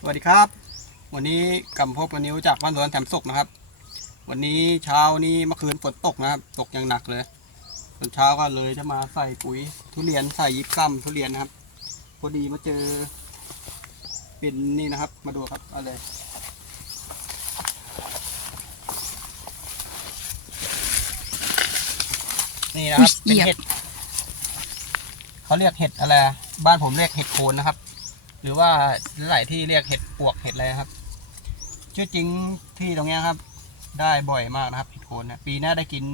สวัสดีครับ วันนี้กำพบกับนิ้วจากบ้านสวนแถมสุกนะครับ วันนี้เช้านี้เมื่อคืนฝนตกนะครับ ตกอย่างหนักเลยตอนเช้าก็เลยจะมาใส่ปุ๋ยทุเรียนใส่ยิบซ้ำทุเรียนนะครับ พอดีมาเจอ เป็นนี่นะครับ มาดูครับเอาเลยนี่นะครับอุ๊เป็นยเหยียบเห็ดเขาเรียกเห็ดอะไร บ้านผมเรียกเห็ดโคนนะครับ หรือว่าหลายที่เรียกเห็ดปวกเห็ดอะไรครับ ชื่อจริงที่ตรงเนี้ยครับ ได้บ่อยมากนะครับเห็ดโคนนะปีหน้าได้กิน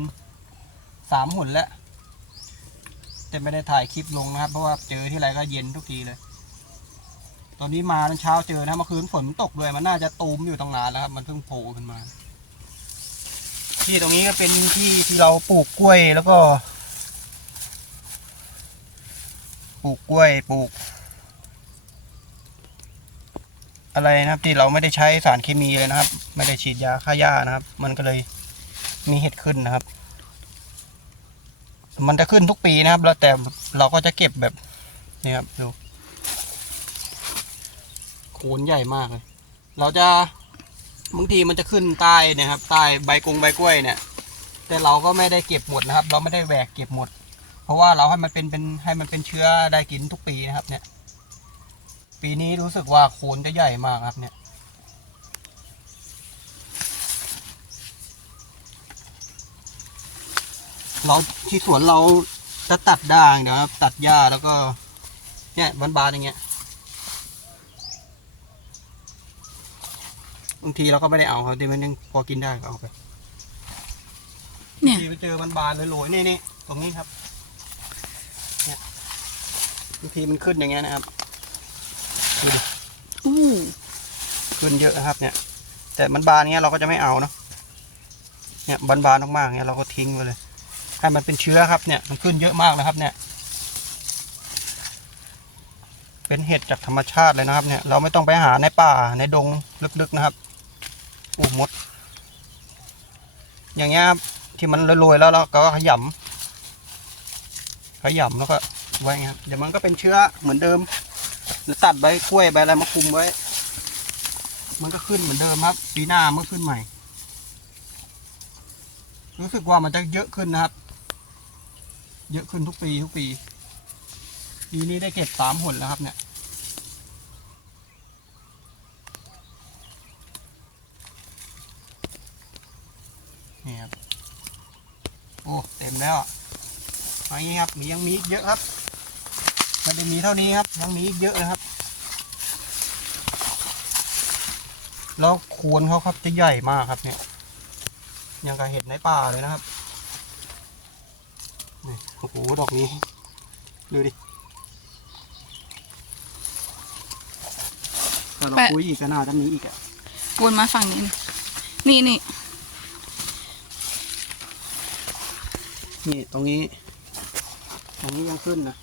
สามหุ่นแล้วแต่ไม่ได้ถ่ายคลิปลงนะครับ เพราะว่าเจอที่ไรก็เย็นทุกทีเลย ตอนนี้มาตอนเช้าเจอนะเมื่อคืนฝนมันตกด้วยมันน่าจะตูมอยู่ตั้งนานแล้วครับ มันเพิ่งโผล่ขึ้นมา ที่ตรงนี้ก็เป็นที่ที่เราปลูกกล้วยแล้วก็ ปลูกกล้วยปลูก อะไรนะครับที่เราไม่ได้ใช้สารเคมีเลยนะครับ ไม่ได้ฉีดยาฆ่าหญ้านะครับ มันก็เลยมีเห็ดขึ้นนะครับ มันจะขึ้นทุกปีนะครับ แล้วแต่เราก็จะเก็บแบบนี่ครับดูโคนใหญ่มากเลย เราจะบางทีมันจะขึ้นใต้นะครับใต้ใบกงใบกล้วยเนี่ย แต่เราก็ไม่ได้เก็บหมดนะครับ เราไม่ได้แหวกเก็บหมด เพราะว่าเราให้มันเป็นเป็นให้มันเป็นเชื้อได้กินทุกปีนะครับเนี่ย ปีนี้รู้สึกว่าโคนจะใหญ่มากครับเนี่ยเราที่สวนเราจะตัดด่างเดี๋ยวครับตัดหญ้าแล้วก็ เนี่ยบานๆอย่างเงี้ยบางทีเราก็ไม่ได้เอาครับที่มันยังพอกินได้ก็เอาไปเนี่ยทีไปเจอบานๆเลยโรยๆนี่นี่ตรงนี้ครับ เนี่ยบางทีมันขึ้นอย่างเงี้ยนะครับ ดูดิอู้ขึ้นเยอะนะครับ เนี่ย แต่มันบานเงี้ยเราก็จะไม่เอาเนาะเนี่ยบานๆมากๆเงี้ยเราก็ทิ้งไปเลยให้มันเป็นเชื้อครับเนี่ยมันขึ้นเยอะมากนะครับ เนี่ย เป็นเห็ดจากธรรมชาติเลยนะครับ เนี่ย เราไม่ต้องไปหาในป่าในดงลึกๆนะครับอู้มด อย่างเงี้ยครับที่มันโรยๆแล้วเราก็ขยำขยำแล้วก็ไว้ไงครับเดี๋ยวมันก็เป็นเชื้อเหมือนเดิม หรือตัดใบกล้วยใบอะไรมาคุมไว้ มันก็ขึ้นเหมือนเดิมครับ ปีหน้ามันก็ขึ้นใหม่ รู้สึกว่ามันจะเยอะขึ้นนะครับ เยอะขึ้นทุกปีทุกปีปีนี้ได้เก็บสามผลแล้วครับเนี่ยนี่ครับโอ้ เต็มแล้วอะอาอย่างนี้ครับ มียังมีอีกเยอะครับ ไม่ได้มีเท่านี้ครับยังมีอีกเยอะเลยครับแล้วโคนเขาครับจะใหญ่มากครับเนี่ยยังกับเห็ดในป่าเลยนะครับนี่โอ้โหดอกนี้ดูดิถ้าเราคุยอีกก็น่าจะมีอีกอะวนมาฝั่งนี้ นี่นี่นี่ตรงนี้ ตรงนี้ยังขึ้นนะ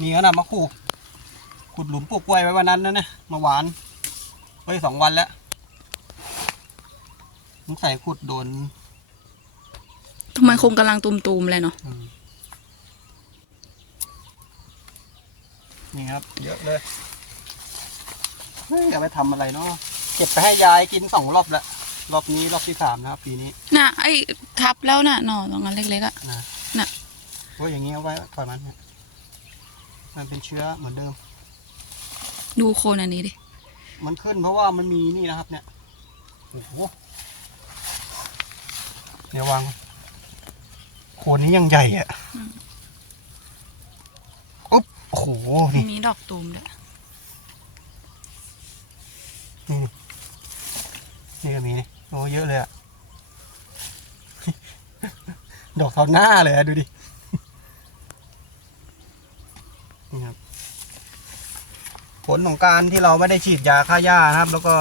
นี่ขนาดมาขู่ขุดหลุมปลูกกล้วยไว้วันนั้นนะเนี่ยเมื่อวานไว้สองวันแล้วสงสัยขุดโดนทำไมคงกำลังตูมๆเลยเนาะอืมนี่ครับ เยอะเลยเฮ้ยเอาไปทำอะไรเนาะเก็บไปให้ยายกินสองรอบแล้วรอบนี้รอบที่สามนะครับปีนี้น่ะไอ้ทับแล้วน่ะหน่อตรงนั้นเล็กๆอะนะน่ะโอ้ยอย่างนี้เอาไว้ปล่อยมันเนี่ย มันเป็นเชื้อเหมือนเดิม ดูโคนอันนี้ดิ มันขึ้นเพราะว่ามันมีนี่นะครับ เนี่ยโอ้โหเดี๋ยววางโคนนี้ยังใหญ่อะอุ๊บโอ้โหนี่มีดอกตูมด้วยนี่นี่ก็มีนี่โอ้เยอะเลยอะดอกเท่าหน้าเลยอะดูดิ นี่ครับ ผ ลของการที่เราไม่ได้ฉีดยาฆ่าหญ้านะครับ แล้วก็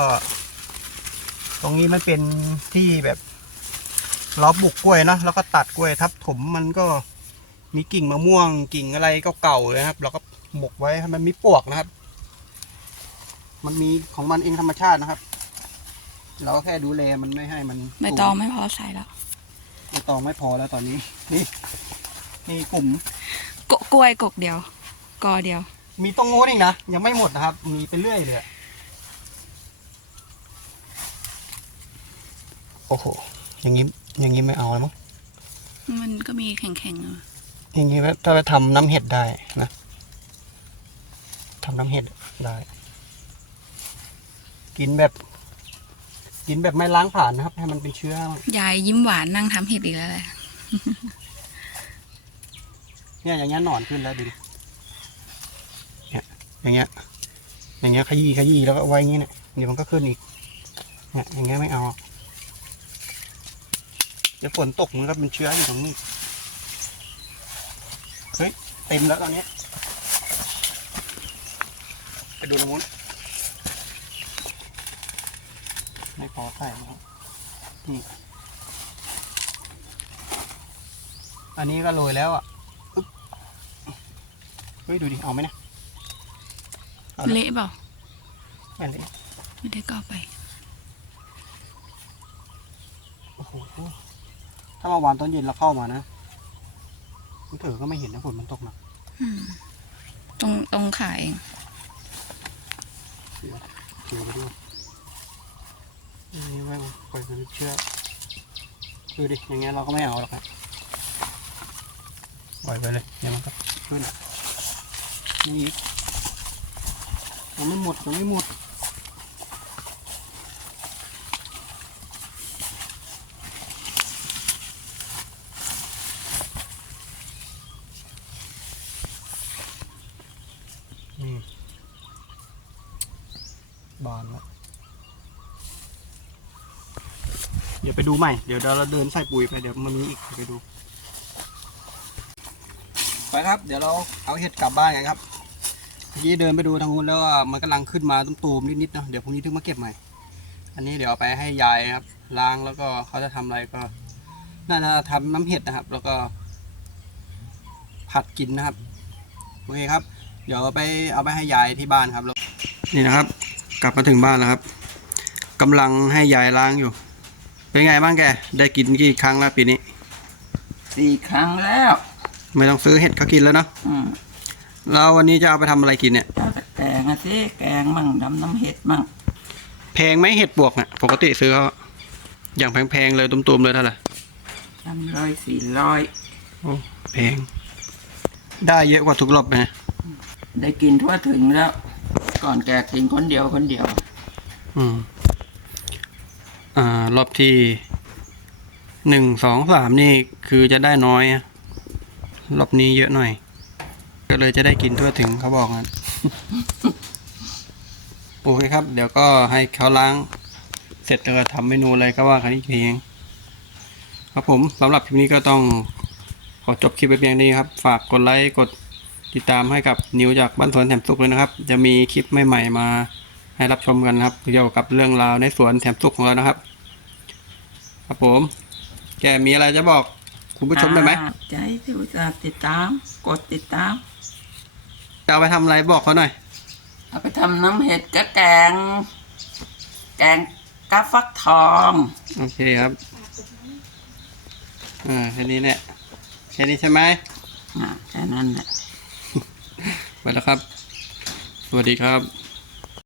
ตรงนี้มันเป็นที่แบบเราบุกกล้วยเนอะแล้วก็ตัดกล้วยทับถมมันก็มีกิ่งมะม่วง กิ่งอะไรเก่าๆเลยนะครับ เราก็หมกไว้ให้มันมีปลวกนะครับ มันมีของมันเองธรรมชาตินะครับ เราก็แค่ดูแลมันไม่ให้มันใบตองไม่พอใส่แล้วใบตองไม่พอแล้วตอนนี้ นี่นี่กลุ่มกกล้วยกกเดียว กอเดียว มีตรงโน้นอีกนะ ยังไม่หมดนะครับ มีไปเรื่อยเลยอะโอ้โห อย่างนี้ อย่างนี้ไม่เอาแล้วมั้ง มันก็มีแข็งๆอะอย่างนี้ถ้าไปทำน้ำเห็ดได้นะทำน้ำเห็ดได้ กินแบบ กินแบบไม่ล้างผ่านนะครับ ให้มันเป็นเชื้อ ยายยิ้มหวานนั่งทำเห็ดอีกแล้วแหละ เนี่ยอย่างเงี้ยหนอนขึ้นแล้วดูดิเนี่ย อย่างเงี้ย อย่างเงี้ยขยี้ขยี้แล้วก็ไว้อย่างงี้เนี่ยเดี๋ยวมันก็ขึ้นอีกเนี่ยอย่างเงี้ยไม่เอาเดี๋ยวฝนตกมันก็เป็นเชื้ออยู่ตรงนี้เฮ้ยเต็มแล้วตอนนี้ไปดูตรงนู้นไม่พอใส่นะครับนี่อันนี้ก็โรยแล้วอะเฮ้ยดูดิเอาไหมนะ เอาเลยเละเปล่าไม่เลยไม่ได้ก็เอาไป โอ้โหถ้าเมาวานตอนเย็นเราเข้ามานะมันเถอก็ไม่เห็นนะฝนมันตกหนักอืมตรงตรงขาเองเดี๋ยวเกี่ยวไปด้วยนี่ไว้ปล่อยมันเชื่อดูดิอย่างเงี้ยเราก็ไม่เอาหรอกครับปล่อยไปเลยเดี๋ยวมันก็ขึ้นนี่อีก ยังไม่หมดยังไม่หมดอืมบานแล้วเดี๋ยวไปดูใหม่ เดี๋ยวเราเดินใส่ปุ๋ยไป เดี๋ยวมันมีอีกเดี๋ยวไปดู ไปครับ เดี๋ยวเราเอาเห็ดกลับบ้านกันครับ เมื่อกี้เดินไปดูทางนู้นแล้วว่ามันกำลังขึ้นมาตูมๆนิดๆเนาะเดี๋ยวพรุ่งนี้ถึงมาเก็บใหม่ อันนี้เดี๋ยวเอาไปให้ยายครับล้างแล้วก็เขาจะทำอะไรก็ น่าจะทำน้ำเห็ดนะครับ แล้วก็ ผัดกินนะครับโอเคครับ เดี๋ยวเอาไปเอาไปให้ยายที่บ้านครับแล้วนี่นะครับ กลับมาถึงบ้านแล้วครับกำลังให้ยายล้างอยู่ เป็นไงบ้างแกได้กินกี่ครั้งแล้วปีนี้ สี่ครั้งแล้ว ไม่ต้องซื้อเห็ดเขากินแล้วเนาะอืม แล้ววันนี้จะเอาไปทำอะไรกินเนี่ย เอาแต่แกงอะสิแกงมั่งทำน้ำเห็ดมั่งแพงไหมเห็ดปวกเนี่ยปกติซื้อเขาอย่างแพงๆเลยตุ้มๆเลยเท่าไหร่ทำร้อยสี่ร้อยโอ้แพง ได้เยอะกว่าทุกรอบไหมได้กินทั่วถึงแล้ว ก่อนแกกินคนเดียวคนเดียว อืม อ่า รอบที่หนึ่งสองสามนี่คือจะได้น้อยอะรอบนี้เยอะหน่อย ก็เลยจะได้กินทั่วถึงเขาบอกงั้นโอเคครับ เดี๋ยวก็ให้เขาล้าง เสร็จแล้วทำเมนูอะไรก็ว่ากันอีกทีเองครับผมสำหรับคลิปนี้ก็ต้องขอจบคลิปไปเพียงนี้ครับ ฝากกดไลค์กดติดตามให้กับนิวจากบ้านสวนแถมสุขเลยนะครับ จะมีคลิปใหม่ๆมาให้รับชมกันครับ เกี่ยวกับเรื่องราวในสวนแถมสุขของเรานะครับ ครับผม แกมีอะไรจะบอกคุณผู้ชมได้ไหมอ่าใจที่อุตส่าห์ติดตาม กดติดตาม จะเอาไปทำอะไรบอกเขาหน่อย เอาไปทำน้ำเห็ดกับแกง แกงกาฟักทองโอเคครับอ่าแค่นี้แหละแค่นี้ใช่ไหมอะแค่นั้นแหละ ไปแล้วครับ สวัสดีครับ